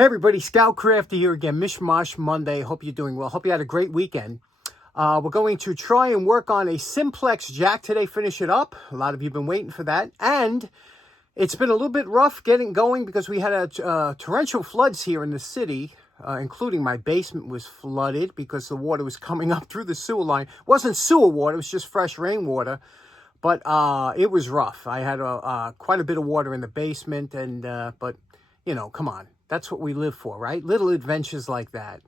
Hey everybody, Scout Crafty here again, Mishmash Monday. Hope you're doing well. Hope you had a great weekend. We're going to try and work on a Simplex jack today, finish it up. A lot of you have been waiting for that. And it's been a little bit rough getting going because we had a torrential floods here in the city, including my basement was flooded because the water was coming up through the sewer line. It wasn't sewer water, it was just fresh rainwater. But it was rough. I had quite a bit of water in the basement, but, you know, come on. That's what we live for, right? Little adventures like that.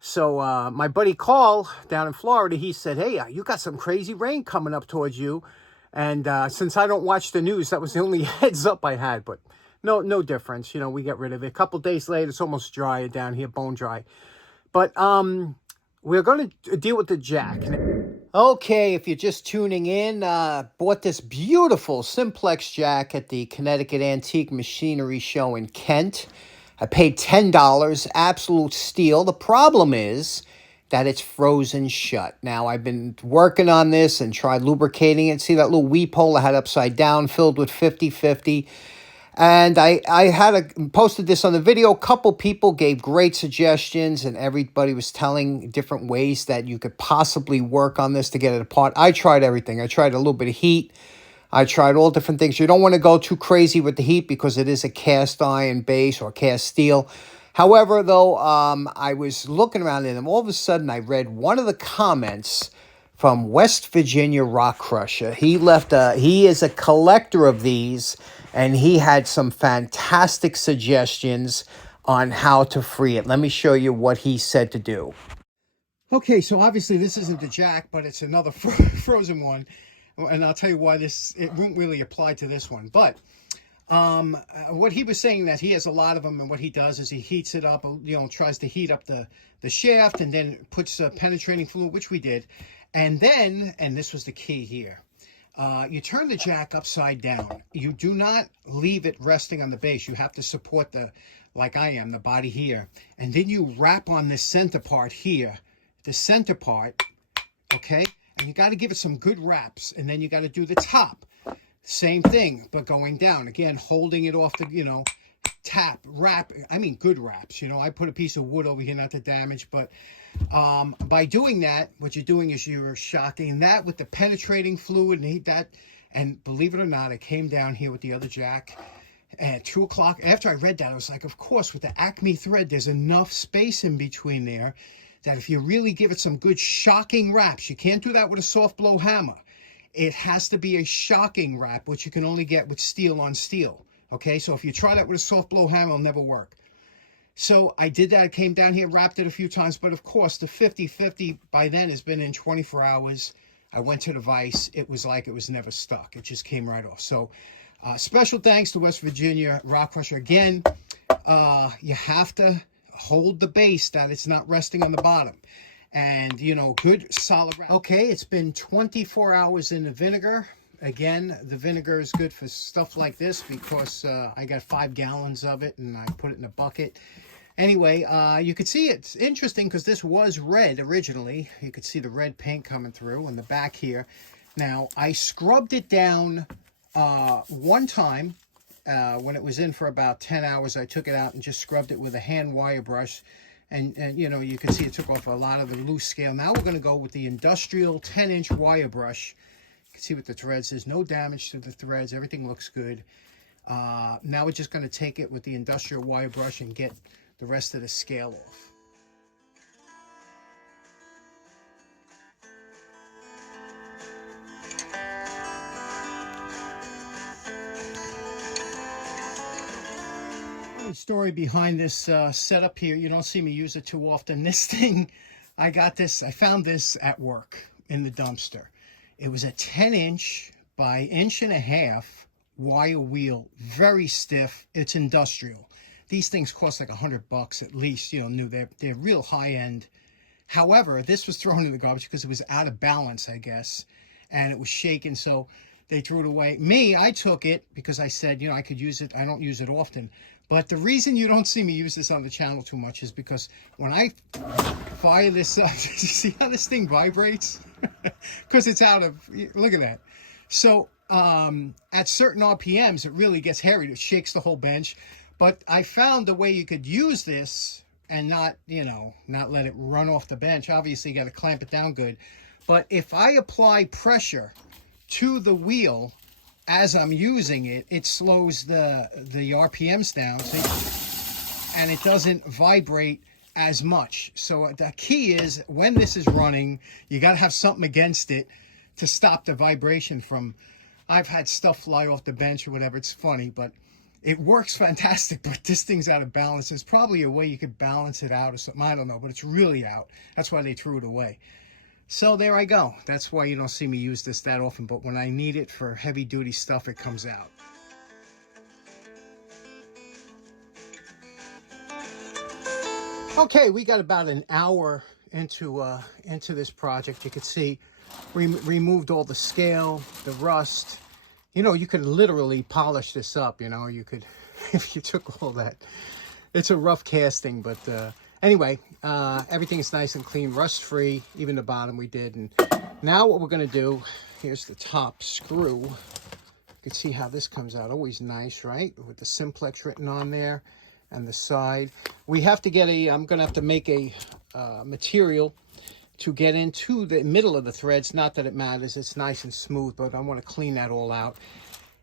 So my buddy Carl down in Florida, he said, hey, you got some crazy rain coming up towards you. And since I don't watch the news, that was the only heads up I had. But no difference. You know, we get rid of it. A couple days later, it's almost dry down here, bone dry. But we're going to deal with the jack. Okay, if you're just tuning in, bought this beautiful Simplex jack at the Connecticut Antique Machinery Show in Kent. I paid $10, absolute steal. The problem is that it's frozen shut. Now, I've been working on this and tried lubricating it. See that little weep hole I had upside down filled with 50/50. And I posted this on the video. A couple people gave great suggestions, and everybody was telling different ways that you could possibly work on this to get it apart. I tried everything. I tried a little bit of heat. I tried all different things. You don't want to go too crazy with the heat because it is a cast iron base or cast steel. However, though, I was looking around and all of a sudden I read one of the comments from West Virginia Rock Crusher. He is a collector of these, and he had some fantastic suggestions on how to free it. Let me show you what he said to do. Okay, so obviously this isn't the jack, but it's another frozen one. And I'll tell you why it won't really apply to this one. But what he was saying, that he has a lot of them, and what he does is he heats it up, you know, tries to heat up the shaft, and then puts penetrating fluid, which we did. And then, and this was the key here, you turn the jack upside down. You do not leave it resting on the base. You have to support like I am, the body here. And then you wrap on this center part here, the center part, okay? And you got to give it some good wraps, and then you got to do the top. Same thing, but going down. Again, holding it off the, you know, tap, wrap. I mean, good wraps. You know, I put a piece of wood over here not to damage, but by doing that, what you're doing is you're shocking that with the penetrating fluid, and that. And believe it or not, I came down here with the other jack at 2 o'clock. After I read that, I was like, of course, with the Acme thread, there's enough space in between there that if you really give it some good shocking wraps, you can't do that with a soft blow hammer. It has to be a shocking wrap, which you can only get with steel on steel. Okay, so if you try that with a soft blow hammer, it'll never work. So I did that. I came down here, wrapped it a few times, but of course the 50/50 by then has been in 24 hours. I went to the vise. It was like it was never stuck. It just came right off. So special thanks to West Virginia Rock Crusher. Again, you have to hold the base that it's not resting on the bottom. And, you know, good solid wrap. Okay, it's been 24 hours in the vinegar. Again, the vinegar is good for stuff like this because I got 5 gallons of it, and I put it in a bucket. Anyway, you could see it's interesting because this was red originally. You could see the red paint coming through on the back here. Now, I scrubbed it down one time. When it was in for about 10 hours, I took it out and just scrubbed it with a hand wire brush. And you know, you can see it took off a lot of the loose scale. Now we're going to go with the industrial 10-inch wire brush. You can see with the threads, there's no damage to the threads. Everything looks good. Now we're just going to take it with the industrial wire brush and get the rest of the scale off. Story behind this setup here. You don't see me use it too often. This thing, I found this at work in the dumpster. It was a 10-inch by 1.5 inch wire wheel, very stiff. It's industrial. These things cost like $100 at least, you know, new. They're real high end. However, this was thrown in the garbage because it was out of balance, I guess, and it was shaking, so they threw it away. Me, I took it because I said, you know, I could use it. I don't use it often. But the reason you don't see me use this on the channel too much is because when I fire this up, you see how this thing vibrates? Because it's out of, look at that. So at certain RPMs, it really gets hairy. It shakes the whole bench. But I found a way you could use this and not, you know, not let it run off the bench. Obviously, you got to clamp it down good. But if I apply pressure to the wheel as I'm using it, it slows the RPMs down, see? And it doesn't vibrate as much. So the key is, when this is running, you got to have something against it to stop the vibration from... I've had stuff fly off the bench or whatever. It's funny, but it works fantastic. But this thing's out of balance. There's probably a way you could balance it out or something. I don't know, but it's really out. That's why they threw it away. So there I go. That's why you don't see me use this that often. But when I need it for heavy duty stuff, it comes out. Okay, we got about an hour into this project. You can see we removed all the scale, the rust. You know, you could literally polish this up, you know. You could, if you took all that. It's a rough casting, but anyway, everything's nice and clean, rust-free. Even the bottom we did. And now what we're going to do, here's the top screw. You can see how this comes out. Always nice, right? With the Simplex written on there. And the side. We have to get a, I'm going to have to make a material to get into the middle of the threads. Not that it matters, it's nice and smooth, but I want to clean that all out.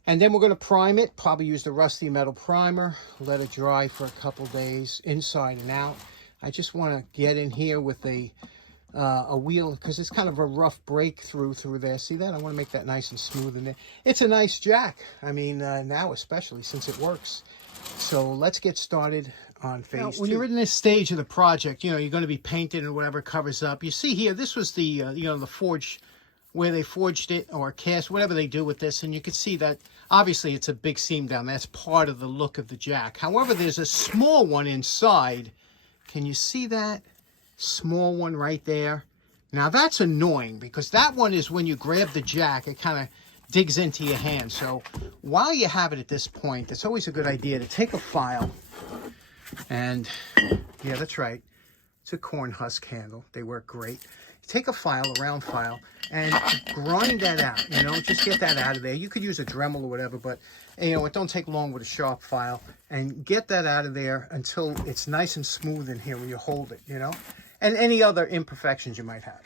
And then we're going to prime it, probably use the rusty metal primer, let it dry for a couple days, inside and out. I just want to get in here with a wheel, because it's kind of a rough breakthrough through there. See that? I want to make that nice and smooth in there. It's a nice jack. I mean, now especially, since it works. So let's get started on phase 2. When you're in this stage of the project, you know, you're going to be painted and whatever covers up. You see here, this was the, you know, the forge, where they forged it or cast, whatever they do with this. And you can see that, obviously, it's a big seam down. That's part of the look of the jack. However, there's a small one inside. Can you see that? Small one right there. Now, that's annoying, because that one is when you grab the jack, it kind of digs into your hand. So while you have it at this point, it's always a good idea to take a file and, yeah, that's right, it's a corn husk handle. They work great. Take a file, a round file, and grind that out, you know, just get that out of there. You could use a Dremel or whatever, but, you know, it don't take long with a sharp file. And get that out of there until it's nice and smooth in here when you hold it, you know, and any other imperfections you might have.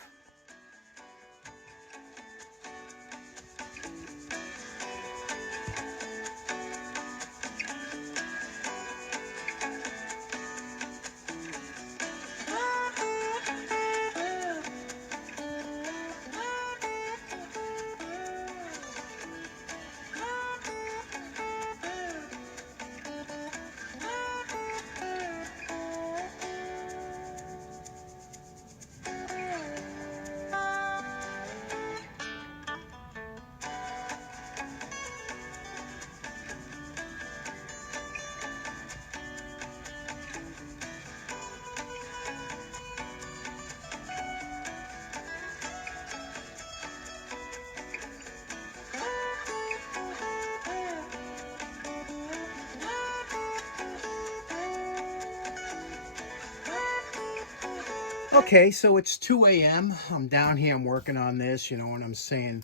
Okay, so it's 2 a.m. I'm down here, I'm working on this, you know, and I'm saying,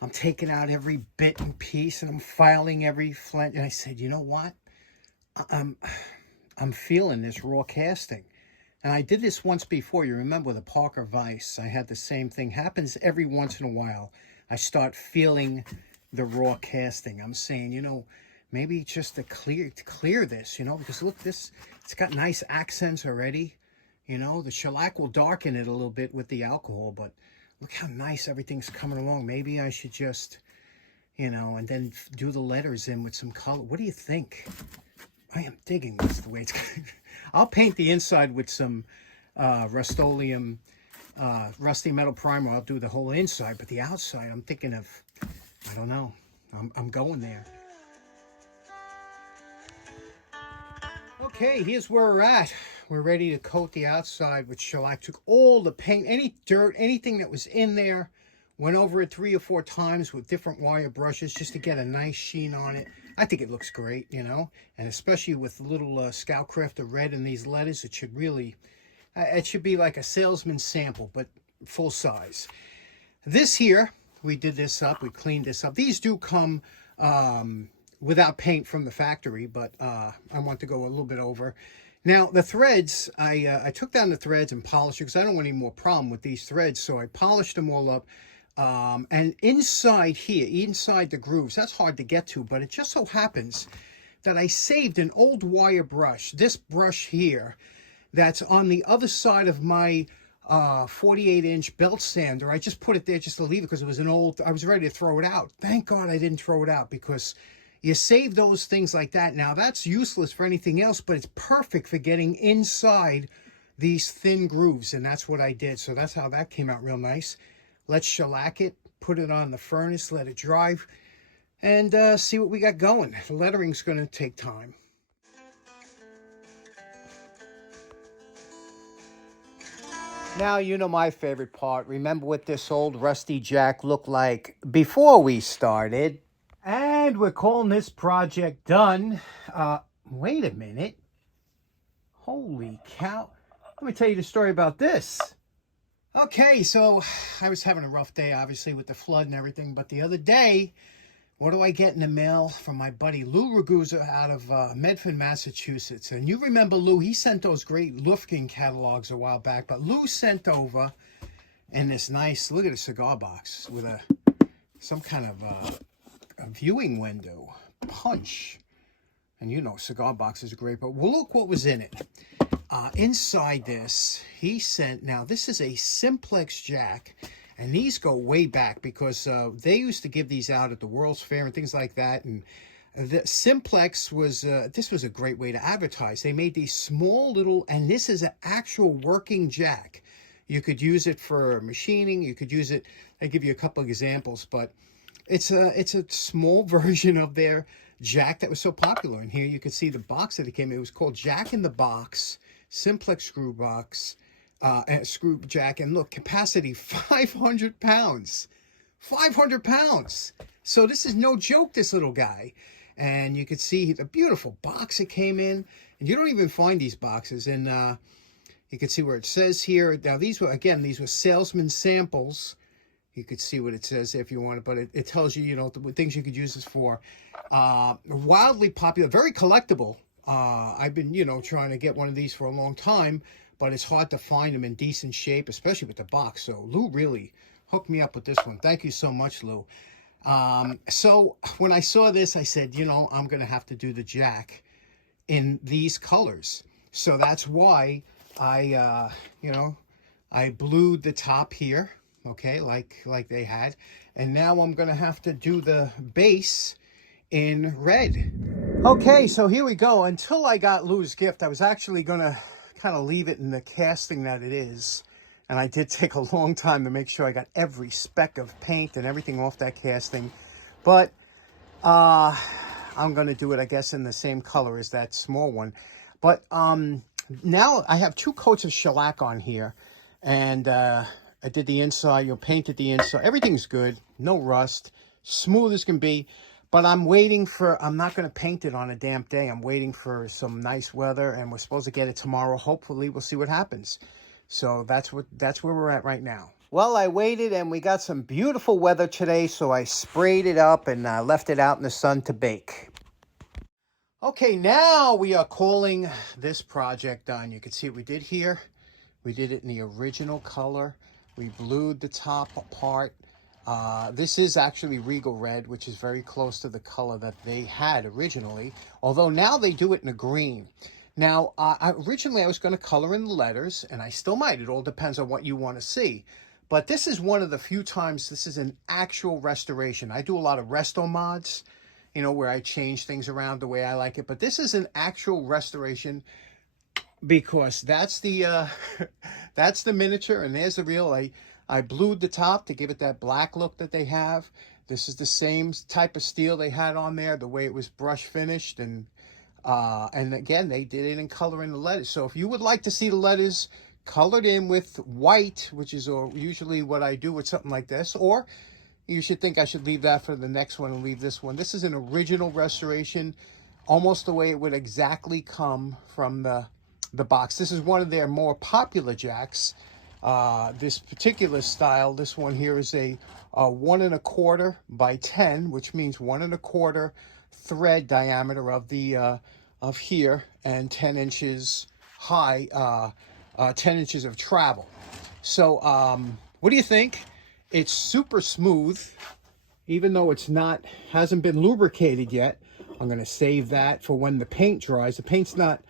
I'm taking out every bit and piece, and I'm filing every flint. And I said, you know what? I'm feeling this raw casting. And I did this once before. You remember with the Parker Vise, I had the same thing. Happens every once in a while. I start feeling the raw casting. I'm saying, you know, maybe just to clear this, you know, because look, this, it's got nice accents already. You know, the shellac will darken it a little bit with the alcohol, but look how nice everything's coming along. Maybe I should just, you know, and then do the letters in with some color. What do you think? I am digging this the way it's going. I'll paint the inside with some Rust-Oleum rusty metal primer. I'll do the whole inside, but the outside, I'm thinking of, I don't know. I'm going there. Okay, here's where we're at. We're ready to coat the outside with shellac. Took all the paint, any dirt, anything that was in there, went over it 3 or 4 times with different wire brushes just to get a nice sheen on it. I think it looks great, you know, and especially with the little Scout Crafter red in these letters, it should really, it should be like a salesman's sample, but full size. This here, we did this up, we cleaned this up. These do come without paint from the factory, but I want to go a little bit over. Now, the threads, I took down the threads and polished it because I don't want any more problem with these threads. So I polished them all up. And inside here, inside the grooves, that's hard to get to, but it just so happens that I saved an old wire brush, this brush here, that's on the other side of my 48-inch belt sander. I just put it there just to leave it because it was an old, I was ready to throw it out. Thank God I didn't throw it out, because you save those things like that. Now, that's useless for anything else, but it's perfect for getting inside these thin grooves, and that's what I did. So that's how that came out real nice. Let's shellac it, put it on the furnace, let it dry, and see what we got going. The lettering's going to take time. Now, you know my favorite part. Remember what this old rusty jack looked like before we started? And we're calling this project done. Wait a minute. Holy cow. Let me tell you the story about this. Okay, so I was having a rough day, obviously, with the flood and everything. But the other day, what do I get in the mail from my buddy Lou Ragusa out of Medford, Massachusetts? And you remember Lou, he sent those great Lufkin catalogs a while back. But Lou sent over in this nice, look at a cigar box with some kind of a viewing window, punch. And you know, cigar boxes are great, but well, look what was in it. Inside this, he sent, now this is a Simplex jack, and these go way back because they used to give these out at the World's Fair and things like that. And the Simplex was, this was a great way to advertise. They made these small little, and this is an actual working jack. You could use it for machining, you could use it, I give you a couple of examples, but it's a small version of their jack that was so popular. And here you can see the box that it came in. It was called Jack in the Box, Simplex screw box, screw jack. And look, capacity 500 pounds. 500 pounds. So this is no joke, this little guy. And you can see the beautiful box it came in. And you don't even find these boxes. And you can see where it says here. Now these were, again, these were salesman samples. You could see what it says if you want it, but it tells you, you know, the things you could use this for. Wildly popular, very collectible. I've been, you know, trying to get one of these for a long time, but it's hard to find them in decent shape, especially with the box. So Lou really hooked me up with this one. Thank you so much, Lou. So when I saw this, I said, you know, I'm going to have to do the jack in these colors. So that's why I, you know, I blued the top here. Okay, like they had. And now I'm going to have to do the base in red. Okay, so here we go. Until I got Lou's gift, I was actually going to kind of leave it in the casting that it is. And I did take a long time to make sure I got every speck of paint and everything off that casting. But I'm going to do it, I guess, in the same color as that small one. But now I have 2 coats of shellac on here. And I did the inside, you know, painted the inside. Everything's good, no rust, smooth as can be. But I'm waiting for, I'm not going to paint it on a damp day. I'm waiting for some nice weather, and we're supposed to get it tomorrow. Hopefully, we'll see what happens. So that's where we're at right now. Well, I waited, and we got some beautiful weather today, so I sprayed it up and left it out in the sun to bake. Okay, now we are calling this project done. You can see what we did here. We did it in the original color. We blued the top part. This is actually Regal Red, which is very close to the color that they had originally. Although now they do it in a green. Now, originally I was going to color in the letters, and I still might. It all depends on what you want to see. But this is one of the few times this is an actual restoration. I do a lot of resto mods, you know, where I change things around the way I like it. But this is an actual restoration, because that's the that's the miniature, and there's the real. I blued the top to give it that black look that they have. This is the same type of steel they had on there, the way it was brush finished, and again, they did it in color in the letters. So if you would like to see the letters colored in with white, which is usually what I do with something like this, or you should think I should leave that for the next one and leave this one. This is an original restoration, almost the way it would exactly come from the box. This is one of their more popular jacks. This particular style, this one here is a 1 1/4 by 10, which means 1 1/4 thread diameter of the of here, and 10 inches high, 10 inches of travel. So what do you think? It's super smooth, even though it's not, hasn't been lubricated yet. I'm going to save that for when the paint dries. The paint's not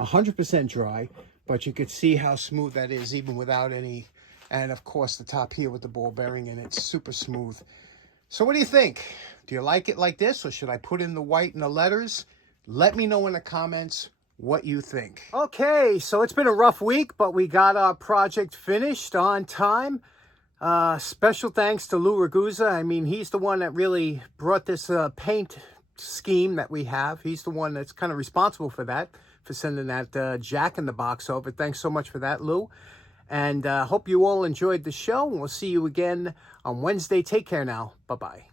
100% dry, but you could see how smooth that is even without any. And of course the top here with the ball bearing, and it's super smooth. So what do you think? Do you like it like this, or should I put in the white and the letters? Let me know in the comments what you think. Okay, so it's been a rough week, but we got our project finished on time. Special thanks to Lou Ragusa. I mean, he's the one that really brought this paint scheme that we have. He's the one that's kind of responsible for that, for sending that Jack in the Box over. Thanks so much for that, Lou. And hope you all enjoyed the show. We'll see you again on Wednesday. Take care now. Bye-bye.